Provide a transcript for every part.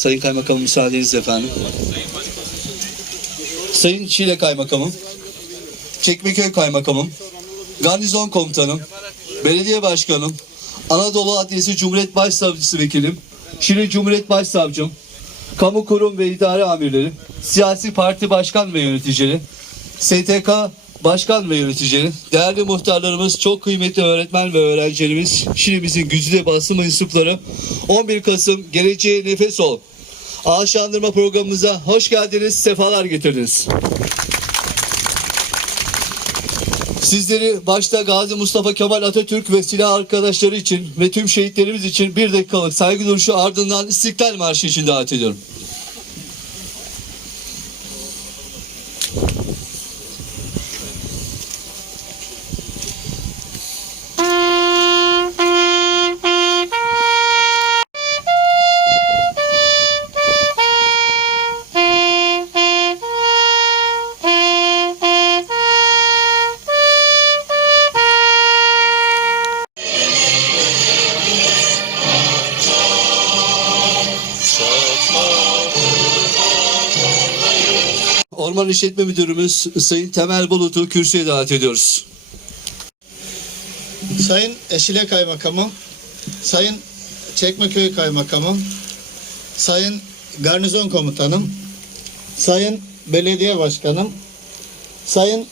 Sayın Kaymakamım müsaadenizle efendim. Sayın Şile Kaymakamım, Çekmeköy Kaymakamım, Garnizon Komutanım, Belediye Başkanım, Anadolu Adliyesi Cumhuriyet Başsavcısı Vekilim, Şile Cumhuriyet Başsavcım, kamu kurum ve idare amirleri, siyasi parti başkan ve yöneticileri, STK başkan ve yöneticileri, değerli muhtarlarımız, çok kıymetli öğretmen ve öğrencilerimiz, Şile'mizin güzide basın mensupları, 11 Kasım Geleceğe Nefes Ol Ağaçlandırma programımıza hoş geldiniz, sefalar getirdiniz. Sizleri başta Gazi Mustafa Kemal Atatürk ve silah arkadaşları için ve tüm şehitlerimiz için bir dakikalık saygı duruşu ardından İstiklal Marşı için davet ediyorum. Orman İşletme Müdürümüz Sayın Temel Bulut'u kürsüye davet ediyoruz. Sayın Eşile Kaymakamım, Sayın Çekmeköy Kaymakamım, Sayın Garnizon Komutanım, Sayın Belediye Başkanım, Sayın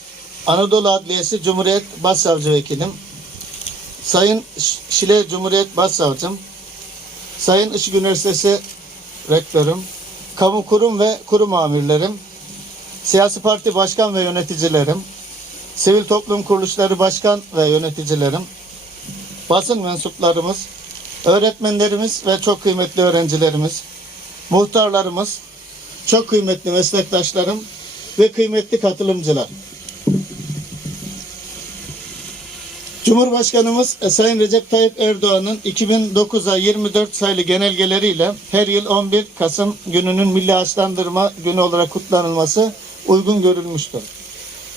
Anadolu Adliyesi Cumhuriyet Başsavcı Vekilim, Sayın Şile Cumhuriyet Başsavcım, Sayın Işık Üniversitesi Rektörüm, kamu kurum ve kurum amirlerim, siyasi parti başkan ve yöneticilerim, sivil toplum kuruluşları başkan ve yöneticilerim, basın mensuplarımız, öğretmenlerimiz ve çok kıymetli öğrencilerimiz, muhtarlarımız, çok kıymetli meslektaşlarım ve kıymetli katılımcılar. Cumhurbaşkanımız Sayın Recep Tayyip Erdoğan'ın 2009'a 24 sayılı genelgeleriyle her yıl 11 Kasım gününün milli ağaçlandırma günü olarak kutlanılması uygun görülmüştür.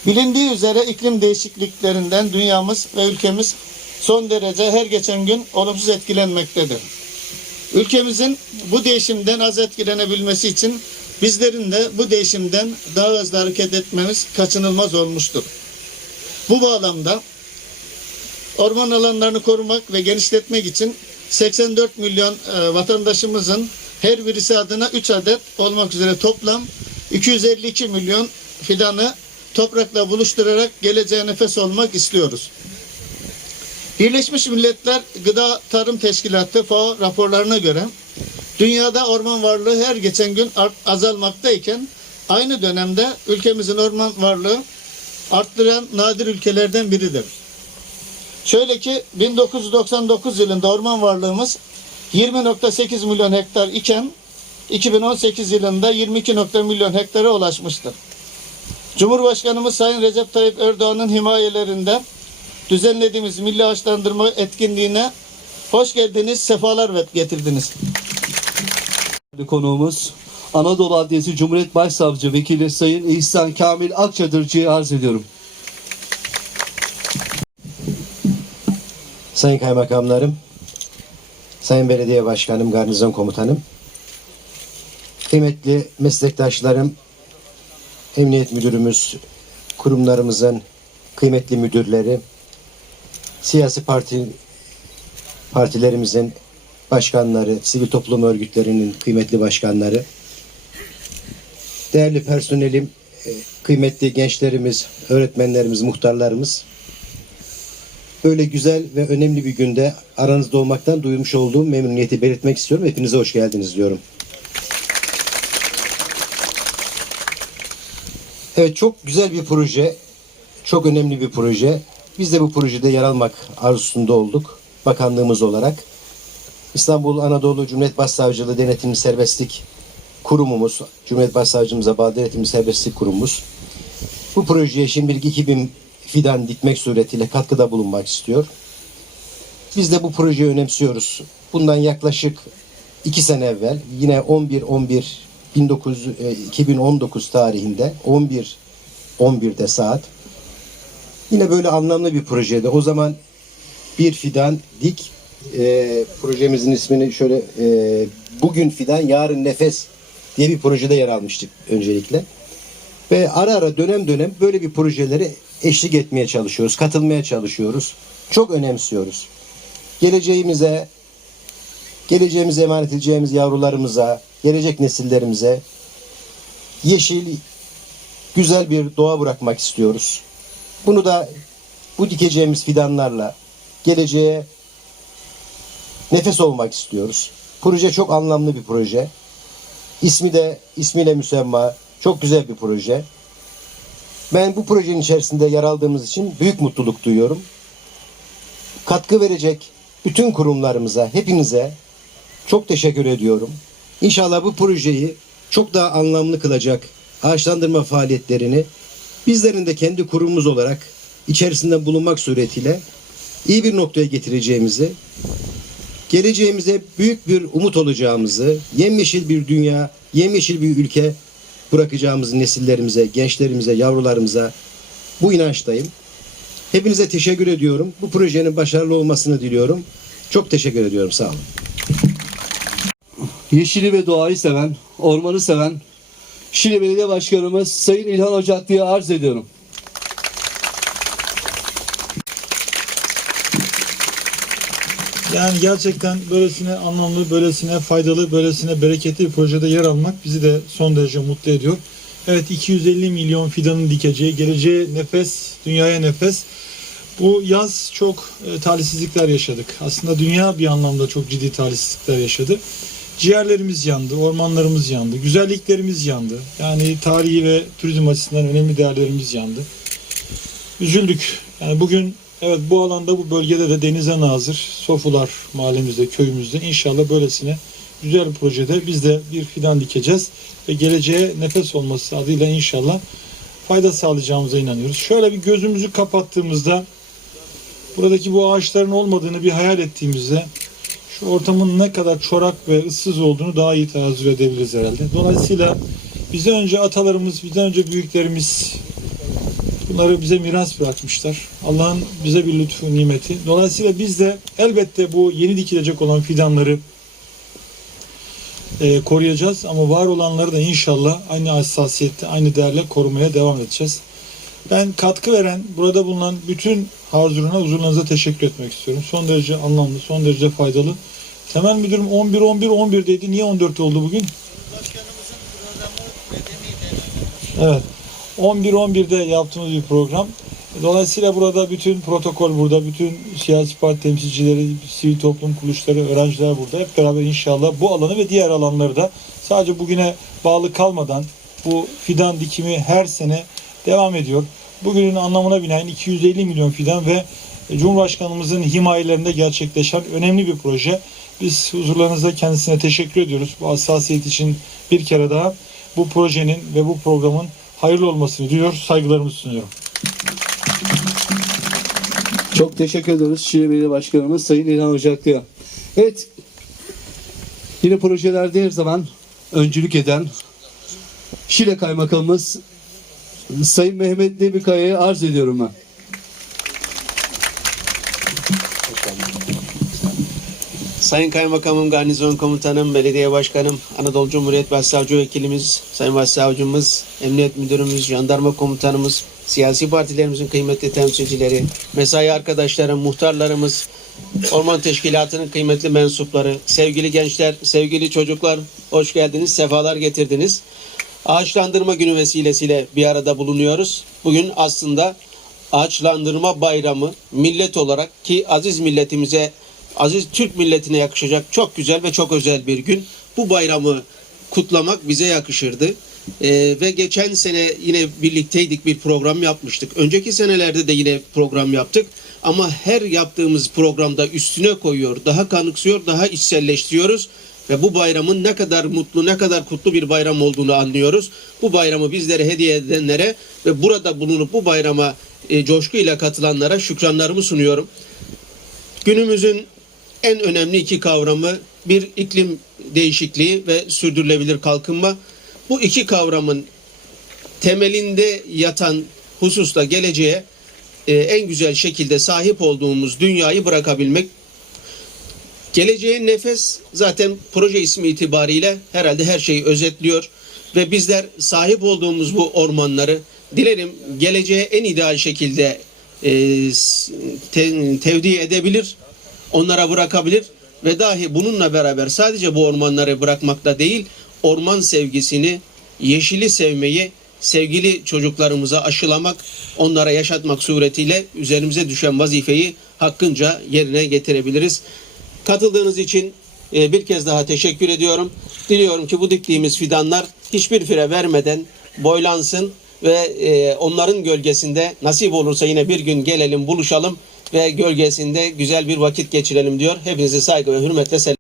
Bilindiği üzere iklim değişikliklerinden dünyamız ve ülkemiz son derece her geçen gün olumsuz etkilenmektedir. Ülkemizin bu değişimden az etkilenebilmesi için bizlerin de bu değişimden daha hızlı hareket etmemiz kaçınılmaz olmuştur. Bu bağlamda orman alanlarını korumak ve genişletmek için 84 milyon e, vatandaşımızın her birisi adına 3 adet olmak üzere toplam 252 milyon fidanı toprakla buluşturarak geleceğe nefes olmak istiyoruz. Birleşmiş Milletler Gıda Tarım Teşkilatı FAO raporlarına göre dünyada orman varlığı her geçen gün azalmaktayken aynı dönemde ülkemizin orman varlığı arttıran nadir ülkelerden biridir. Şöyle ki 1999 yılında orman varlığımız 20.8 milyon hektar iken 2018 yılında 22. milyon hektara ulaşmıştır. Cumhurbaşkanımız Sayın Recep Tayyip Erdoğan'ın himayelerinde düzenlediğimiz milli ağaçlandırma etkinliğine hoş geldiniz, sefalar ve- getirdiniz. Konuğumuz Anadolu Adliyesi Cumhuriyet Başsavcı Vekili Sayın İhsan Kamil Akçadırcı'yı arz ediyorum. Sayın Kaymakamlarım, Sayın Belediye Başkanım, Garnizon Komutanım, kıymetli meslektaşlarım, Emniyet Müdürümüz, kurumlarımızın kıymetli müdürleri, siyasi parti partilerimizin başkanları, sivil toplum örgütlerinin kıymetli başkanları, değerli personelim, e, kıymetli gençlerimiz, öğretmenlerimiz, muhtarlarımız, Böyle güzel ve önemli bir günde aranızda olmaktan duymuş olduğum memnuniyeti belirtmek istiyorum. Hepinize hoş geldiniz diyorum. Evet çok güzel bir proje. Çok önemli bir proje. Biz de bu projede yer almak arzusunda olduk. Bakanlığımız olarak. İstanbul Anadolu Cumhuriyet Başsavcılığı Denetimli Serbestlik Kurumumuz, Cumhuriyet Başsavcımıza bağlı Denetimli Serbestlik Kurumumuz bu projeye şimdilik 2000 fidan dikmek suretiyle katkıda bulunmak istiyor. Biz de bu projeyi önemsiyoruz. Bundan yaklaşık iki sene evvel yine 11 11 19 e, 2019 tarihinde 11 11'de saat yine böyle anlamlı bir projede o zaman bir fidan dik e, projemizin ismini şöyle e, Bugün Fidan Yarın Nefes diye bir projede yer almıştık öncelikle. Ve ara ara dönem dönem böyle bir projelere eşlik etmeye çalışıyoruz, katılmaya çalışıyoruz. Çok önemsiyoruz. Geleceğimize, geleceğimize emanet edeceğimiz yavrularımıza, gelecek nesillerimize yeşil, güzel bir doğa bırakmak istiyoruz. Bunu da bu dikeceğimiz fidanlarla geleceğe nefes olmak istiyoruz. Proje çok anlamlı bir proje. İsmi de ismiyle müsemma. Çok güzel bir proje. Ben bu projenin içerisinde yer aldığımız için büyük mutluluk duyuyorum. Katkı verecek bütün kurumlarımıza, hepinize çok teşekkür ediyorum. İnşallah bu projeyi çok daha anlamlı kılacak ağaçlandırma faaliyetlerini bizlerin de kendi kurumumuz olarak içerisinde bulunmak suretiyle iyi bir noktaya getireceğimizi, geleceğimize büyük bir umut olacağımızı, yemyeşil bir dünya, yemyeşil bir ülke bırakacağımızı nesillerimize, gençlerimize, yavrularımıza bu inançtayım. Hepinize teşekkür ediyorum. Bu projenin başarılı olmasını diliyorum. Çok teşekkür ediyorum. Sağ olun. Yeşili ve doğayı seven, ormanı seven Şile Belediye Başkanımız Sayın İlhan Ocaklı'ya arz ediyorum. Yani gerçekten böylesine anlamlı, böylesine faydalı, böylesine bereketli bir projede yer almak bizi de son derece mutlu ediyor. Evet 250 milyon fidanın dikeceği, geleceğe nefes, dünyaya nefes. Bu yaz çok e, talihsizlikler yaşadık. Aslında dünya bir anlamda çok ciddi talihsizlikler yaşadı. Ciğerlerimiz yandı, ormanlarımız yandı, güzelliklerimiz yandı. Yani tarihi ve turizm açısından önemli değerlerimiz yandı. Üzüldük. Yani bugün evet bu alanda bu bölgede de denize nazır Sofular mahallemizde, köyümüzde inşallah böylesine güzel bir projede biz de bir fidan dikeceğiz ve geleceğe nefes olması adıyla inşallah fayda sağlayacağımıza inanıyoruz. Şöyle bir gözümüzü kapattığımızda buradaki bu ağaçların olmadığını bir hayal ettiğimizde ortamın ne kadar çorak ve ıssız olduğunu daha iyi tazir edebiliriz herhalde. Dolayısıyla bizden önce atalarımız, bizden önce büyüklerimiz Bunları bize miras bırakmışlar. Allah'ın bize bir lütfu, nimeti. Dolayısıyla biz de elbette bu yeni dikilecek olan fidanları e, koruyacağız. Ama var olanları da inşallah aynı hassasiyette, aynı değerle korumaya devam edeceğiz. Ben katkı veren, burada bulunan bütün hazırına, huzurlarınıza teşekkür etmek istiyorum. Son derece anlamlı, son derece faydalı. Temel müdürüm 11 11 11 dedi. Niye 14 oldu bugün? Evet. 11-11'de yaptığımız bir program. Dolayısıyla burada bütün protokol burada, bütün siyasi parti temsilcileri, sivil toplum kuruluşları, öğrenciler burada. Hep beraber inşallah bu alanı ve diğer alanları da sadece bugüne bağlı kalmadan bu fidan dikimi her sene devam ediyor. Bugünün anlamına binaen 250 milyon fidan ve Cumhurbaşkanımızın himayelerinde gerçekleşen önemli bir proje. Biz huzurlarınızda kendisine teşekkür ediyoruz. Bu hassasiyet için bir kere daha bu projenin ve bu programın hayırlı olmasını diliyor, saygılarımı sunuyorum. Çok teşekkür ediyoruz Şile Belediye Başkanımız Sayın İlhan Ocaklı'ya. Evet, yine projelerde her zaman öncülük eden Şile Kaymakamımız Sayın Mehmet Demikaya'ya arz ediyorum ben. Sayın Kaymakamım, Garnizon Komutanım, Belediye Başkanım, Anadolu Cumhuriyet Başsavcı Vekilimiz, Sayın Başsavcımız, Emniyet Müdürümüz, Jandarma Komutanımız, siyasi partilerimizin kıymetli temsilcileri, mesai arkadaşlarım, muhtarlarımız, Orman Teşkilatı'nın kıymetli mensupları, sevgili gençler, sevgili çocuklar, hoş geldiniz, sefalar getirdiniz. Ağaçlandırma günü vesilesiyle bir arada bulunuyoruz. Bugün aslında ağaçlandırma bayramı millet olarak ki aziz milletimize aziz Türk milletine yakışacak çok güzel ve çok özel bir gün. Bu bayramı kutlamak bize yakışırdı. Ee, ve geçen sene yine birlikteydik bir program yapmıştık. Önceki senelerde de yine program yaptık. Ama her yaptığımız programda üstüne koyuyor, daha kanıksıyor, daha içselleştiriyoruz. Ve bu bayramın ne kadar mutlu, ne kadar kutlu bir bayram olduğunu anlıyoruz. Bu bayramı bizlere hediye edenlere ve burada bulunup bu bayrama e, coşkuyla katılanlara şükranlarımı sunuyorum. Günümüzün en önemli iki kavramı bir iklim değişikliği ve sürdürülebilir kalkınma. Bu iki kavramın temelinde yatan hususta geleceğe e, en güzel şekilde sahip olduğumuz dünyayı bırakabilmek. Geleceğin nefes zaten proje ismi itibariyle herhalde her şeyi özetliyor ve bizler sahip olduğumuz bu ormanları dilerim geleceğe en ideal şekilde e, te- tevdi edebilir, onlara bırakabilir ve dahi bununla beraber sadece bu ormanları bırakmakta değil, orman sevgisini, yeşili sevmeyi sevgili çocuklarımıza aşılamak, onlara yaşatmak suretiyle üzerimize düşen vazifeyi hakkınca yerine getirebiliriz. Katıldığınız için e, bir kez daha teşekkür ediyorum. Diliyorum ki bu diktiğimiz fidanlar hiçbir fire vermeden boylansın ve e, onların gölgesinde nasip olursa yine bir gün gelelim buluşalım ve gölgesinde güzel bir vakit geçirelim diyor. Hepinizi saygı ve hürmetle selam.